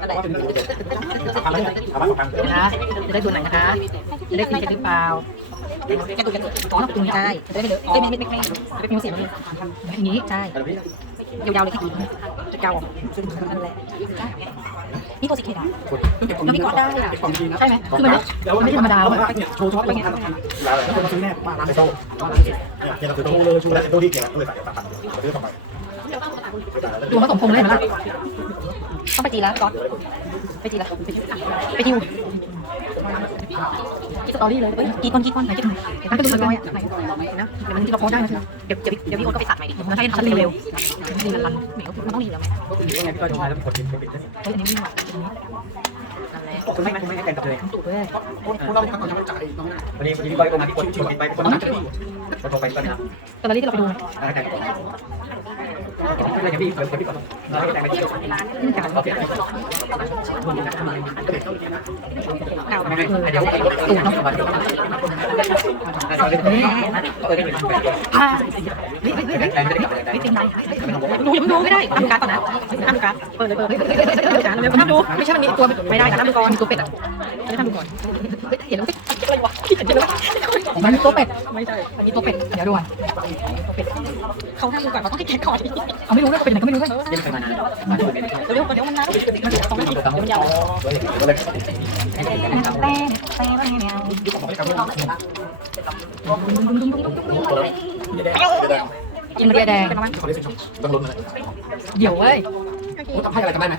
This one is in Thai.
อะไรทำอะไรทำอะไรทำนะคะจะได้ตัวไหนนะคะจะได้ตีกันหรือเปล่าแกตุกแกตุกอ๋อตุกใช่จะได้ไม่เลอะไม่ไม่ไม่ไม่ไม่มีเสียงเลยอย่างนี้ใช่ยาวๆเลยที่จะเกาซึ่งนั่นแหละนี่ตัวสีเขียวแล้วพี่ก็ได้อะใช่ไหมคือมันมันไม่ธรรมดาแล้วเนี่ยโชว์ช็อตไปไงครับแล้วคนซื้อแน่ป้าร้านไอโซ่เนี่ยเนี่ยเราซื้อโชว์เลยชูแล้วไอโซ่ที่เกี่ยวก็เลยใส่ตาพันซื้อทำไมตัวผสมพงษ์เลยมั้ย ต้องไปตีแล้วก่อนไปตีแล้วไปทิวสตอรี่เลยกีก้อนกีก้อนไหนกีก้อนมันก็ดูน้อยอะไหนนะเดี๋ยวมันที่เราโพสได้นะเดี๋ยวเดี๋ยวเดี๋ยวพี่โอ๊ตก็ไปสักใหม่ดิมันให้ทันเร็วๆดีมันรันเหม่มันต้องดีแล้วไหมยังไงพี่ก็จะมาแล้วกดติดกดติดเฮ้ยอันนี้ไม่หนักนั่นแหละคุณไม่คุณไม่ให้แกงกับเลยถูกเลยคุณเราต้องจ่ายวันนี้วันนี้พี่ก้อยก็มาที่กดกดติดไปกดนั้นกดไปก็ได้ตอนนี้ที่เราไปดูอะ ไรแต่ก่อนไม่ได้ยังพี่เดี๋ยวพี่ก่อนแล้วให้แต่งไปที่นี่การโอเคเก่าไม่เอไม่อเดี๋ยวตูดเนาะอ่า เฮ้ยเฮ้ยเฮ้ยเฮ้ยไม่เต็มไรดูอย่าเพิ่งดูไม่ได้ทำการก่อนนะทำการเปิดเลยเปิดเลยเปิดการเร็วทำดูไม่ใช่มันมีตัวไม่ได้ทำดูก่อนมีตัวเป็ดอะไม่ทำดูก่อนเห็นแล้วอะไรวะเห็นแล้วมันมีตัวเป็ดไม่ใช่มันมีตัวเป็ดเดี๋ยวดูก่อนตัวเป็ดเขาทำดูก่อนเขาต้องให้แกะก่อนเอาไม่รู้ด้วยเป็นไหนก็ไม่รู้ด้วยเคยมานนาดูเป็นเร็วเดี๋ยวมันนานมันสองนาทีเดี๋ยวมันยาวเลยแป้งแป้งแป้งแป้ง กินมันแดง ต้องลุ้นเลยเดี๋ยวเว้ยให้อะไรกันได้ไหม